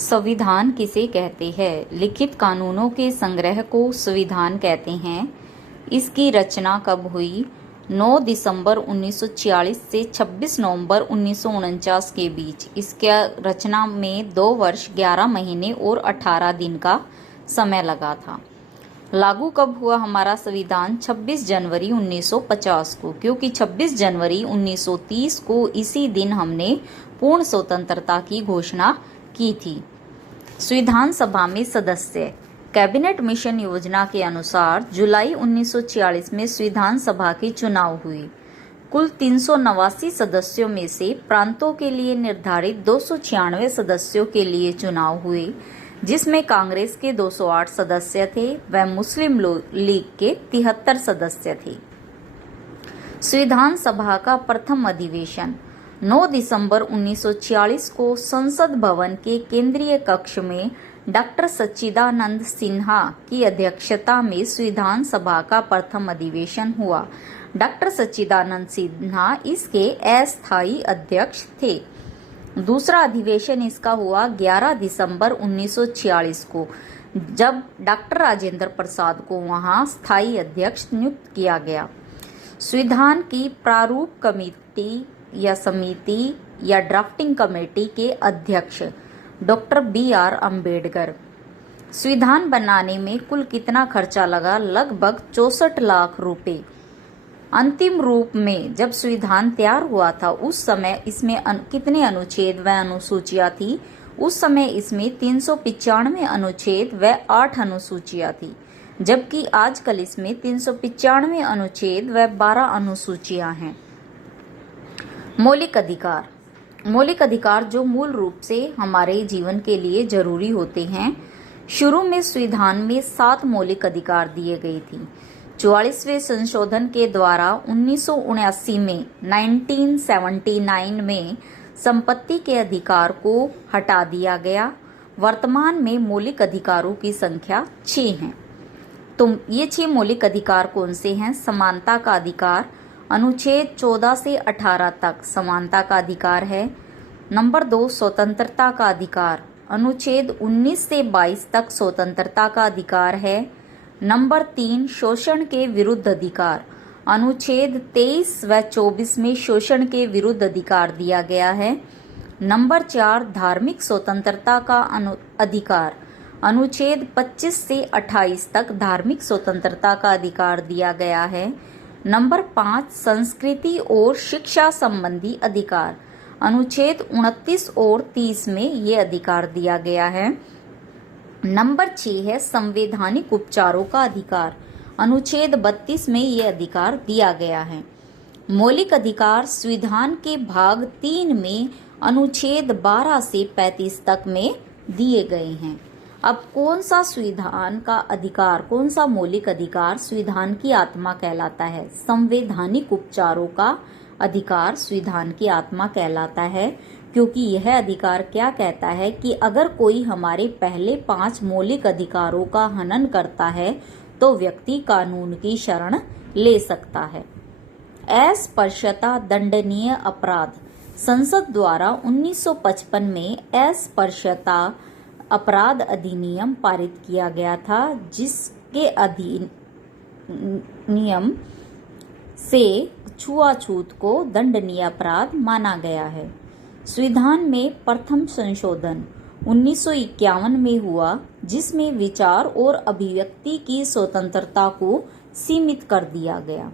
संविधान किसे कहते हैं? लिखित कानूनों के संग्रह को संविधान कहते हैं। इसकी रचना कब हुई? 9 दिसंबर 1946 से 26 नवंबर 1949 के बीच। इसके रचना में 2 वर्ष 11 महीने और 18 दिन का समय लगा था। लागू कब हुआ हमारा संविधान? 26 जनवरी 1950 को, क्योंकि 26 जनवरी 1930 को इसी दिन हमने पूर्ण स्वतंत्रता की घोषणा की थी। संविधान सभा में सदस्य। कैबिनेट मिशन योजना के अनुसार जुलाई 1946 में संविधान सभा के चुनाव हुए। कुल 389 सदस्यों में से प्रांतों के लिए निर्धारित 296 सदस्यों के लिए चुनाव हुए, जिसमें कांग्रेस के 208 सदस्य थे व मुस्लिम लीग के 73 सदस्य थे। संविधान सभा का प्रथम अधिवेशन 9 दिसंबर 1946 को संसद भवन के केंद्रीय कक्ष में डॉक्टर सच्चिदानंद सिन्हा की अध्यक्षता में संविधान सभा का प्रथम अधिवेशन हुआ। डॉक्टर सच्चिदानंद सिन्हा इसके अस्थायी अध्यक्ष थे। दूसरा अधिवेशन इसका हुआ 11 दिसंबर 1946 को, जब डॉक्टर राजेंद्र प्रसाद को वहां स्थायी अध्यक्ष नियुक्त किया गया। संविधान की प्रारूप कमेटी या समिति या ड्राफ्टिंग कमेटी के अध्यक्ष डॉक्टर BR अम्बेडकर। संविधान बनाने में कुल कितना खर्चा लगा? लगभग 64 लाख रुपए। अंतिम रूप में जब संविधान तैयार हुआ था उस समय इसमें कितने अनुच्छेद व अनुसूचियां थी? उस समय इसमें 395 अनुच्छेद व 8 अनुसूचियां थी, जबकि आजकल इसमें 395 अनुच्छेद व 12 अनुसूचियां हैं। मौलिक अधिकार। मौलिक अधिकार जो मूल रूप से हमारे जीवन के लिए जरूरी होते हैं। शुरू में संविधान में 7 मौलिक अधिकार दिए गई थी। 44वें संशोधन के द्वारा 1979 में 1979 में संपत्ति के अधिकार को हटा दिया गया। वर्तमान में मौलिक अधिकारों की संख्या 6 है। तो ये 6 मौलिक अधिकार कौन से हैं? समानता का अधिकार, अनुच्छेद 14 से 18 तक समानता का अधिकार है। नंबर 2, स्वतंत्रता का अधिकार, अनुच्छेद 19 से 22 तक स्वतंत्रता का अधिकार है। नंबर 3, शोषण के विरुद्ध अधिकार, अनुच्छेद 23 व 24 में शोषण के विरुद्ध अधिकार दिया गया है। नंबर 4, धार्मिक स्वतंत्रता का अधिकार, अनुच्छेद 25 से 28 तक धार्मिक स्वतंत्रता का अधिकार दिया गया है। नंबर 5, संस्कृति और शिक्षा संबंधी अधिकार, अनुच्छेद 29 और 30 में ये अधिकार दिया गया है। नंबर 6 है संवैधानिक उपचारों का अधिकार, अनुच्छेद 32 में ये अधिकार दिया गया है। मौलिक अधिकार संविधान के भाग 3 में अनुच्छेद 12 से 35 तक में दिए गए हैं। अब कौन सा संविधान का अधिकार, कौन सा मौलिक अधिकार संविधान की आत्मा कहलाता है? संवैधानिक उपचारों का अधिकार संविधान की आत्मा कहलाता है, क्योंकि यह अधिकार क्या कहता है कि अगर कोई हमारे पहले 5 मौलिक अधिकारों का हनन करता है तो व्यक्ति कानून की शरण ले सकता है। अस्पृश्यता दंडनीय अपराध। संसद द्वारा 1955 में अस्पृश्यता अपराध अधिनियम पारित किया गया था, जिसके अधिनियम से छुआछूत को दंडनीय अपराध माना गया है। संविधान में प्रथम संशोधन 1951 में हुआ, जिसमें विचार और अभिव्यक्ति की स्वतंत्रता को सीमित कर दिया गया।